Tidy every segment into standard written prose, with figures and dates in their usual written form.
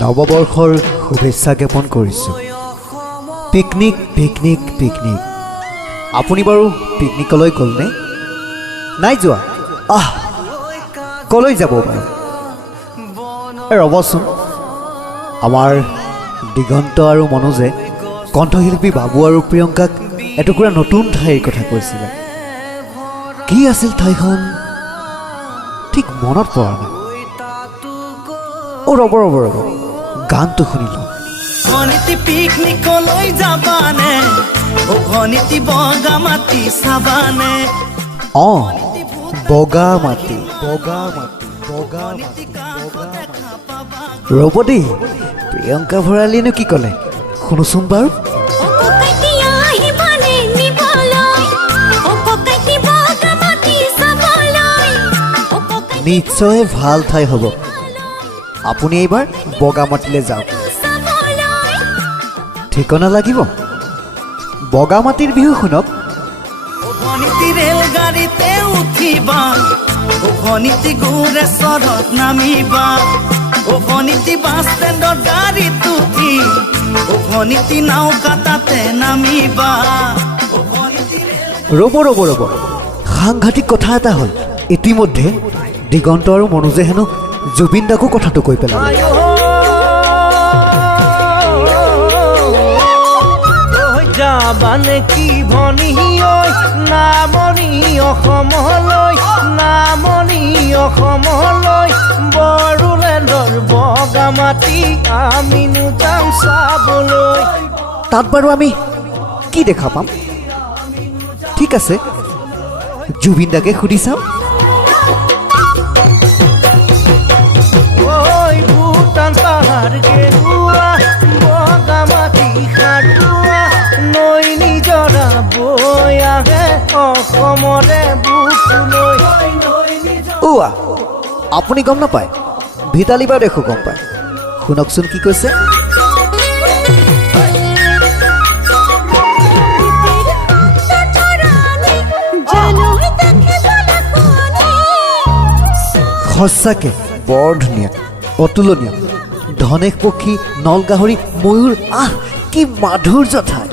নৱবৰ্ষৰ শুভেচ্ছা জ্ঞাপন কৰিছোঁ। Picnic picnic picnic. আপুনি বাৰু পিকনিকলৈ গ'লনে? নাই যোৱা? কলৈ যাব বাৰু? ৰ'বচোন, আমাৰ দিগন্ত আৰু মনোজে কণ্ঠশিল্পী বাবু আৰু প্ৰিয়ংকাক এটুকুৰা নতুন ঠাইৰ কথা কৈছিলে। কি আছিল ঠাইখন? ঠিক মনত পৰা নাই। ৰ'ব গানটো শুনি লওঁ। ভনিতি পিকনিকলৈ যাবানে? ভনিতি বগা মাটি চাবানে? বগা মাটি। ৰ'ব দেই, প্ৰিয়ংকা ভৰালীয়েনো কি ক'লে শুনোচোন বাৰু। নিশ্চয় ভাল ঠাই হ'ব। আপুনি এইবাৰ বগামাটিলৈ যাওক। ঠিকনা লাগিব বগামাটিৰ বিহু শুনক। ভনিতি ৰেলগাড়ীতে উঠিবা, ভনিতি গুৰেশ্বৰত নামিবা, ভনিতি বাছ ষ্টেণ্ডত গাড়ীত উঠি, ভনিতি নাওকাটাতে নামিবা। ৰ'ব সাংঘাতিক কথা এটা হ'ল। ইতিমধ্যে দিগন্ত আৰু মনোজে হেনো জুবিন দাকো কথাটো কৈ পেলালে। যাবানে কি ভনী ঐ নামনি অসমলৈ, নামনি অসমলৈ, বড়োলেণ্ডৰ বগামাটি আমিনো যাম চাবলৈ। তাত বাৰু আমি কি দেখা পাম? ঠিক আছে, জুবিন দাকে সুধি চাওঁ। ভূটান পাহাৰ গেৰুৱা, বগামাটি সাৰুৱা, নৈ নিজৰা বৈ আহে অসমৰে বুকুলৈ। আপুনি গম নাপায়? ভিতালী বাৰু দেখো গম পায়। শুনকচোন কি কৈছে। সঁচাকে বৰ ধুনীয়া, অতুলনীয়। ধনেশ পক্ষী, নলগাহৰি, ময়ূৰ, কি মাধুৰ্য ঠাই।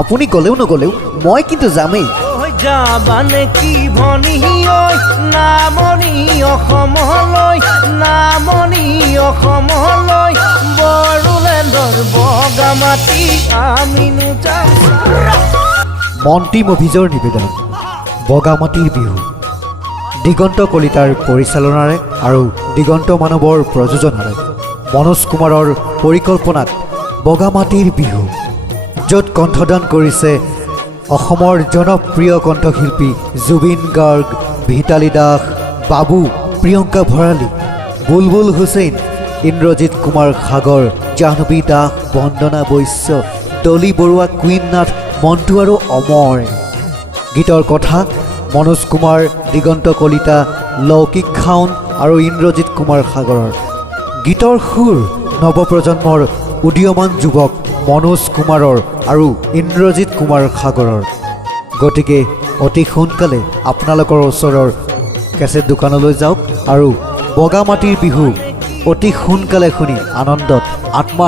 আপুনি গ'লেও নগ'লেও মই কিন্তু যামেই। যাবানে কি ভনী ঐ নামনি অসমলৈ, নামনি অসমলৈ, বড়োলেণ্ডৰ বগামাটি আমিনো যাম। মন্ত্ৰীম অভিযোগৰ নিবেদন বগামাটিৰ বিহু। দিগন্ত কলিতাৰ পৰিচালনাৰে আৰু দিগন্ত মানৱৰ প্ৰযোজনাৰে মনোজ কুমাৰৰ পৰিকল্পনাত বগামাটিৰ বিহু, য'ত কণ্ঠদান কৰিছে অসমৰ জনপ্ৰিয় কণ্ঠশিল্পী জুবিন গাৰ্গ, ভিতালী দাস, বাবু, প্ৰিয়ংকা ভৰালী, বুলবুল হুছেইন, ইন্দ্ৰজিৎ কুমাৰ সাগৰ, জাহ্নৱী দাস, বন্দনা বৈশ্য, ডলি বৰুৱা, কুইন নাথ, মণ্টু আৰু অমৰ। গীতৰ কথা মনোজ কুমাৰ, দিগন্ত কলিতা, লৌকিক খাউন আৰু ইন্দ্ৰজিৎ কুমাৰ সাগৰৰ। গীতৰ সুৰ নৱপ্ৰজন্মৰ উদীয়মান যুৱক মনোজ কুমাৰৰ আৰু ইন্দ্ৰজিৎ কুমাৰ সাগৰৰ। গতিকে অতি সোনকালে আপোনালোকৰ ওচৰৰ কেছেট দোকানলৈ যাওক আৰু বগামাটিৰ বিহু অতি সোনকালে শুনি আনন্দত আত্মা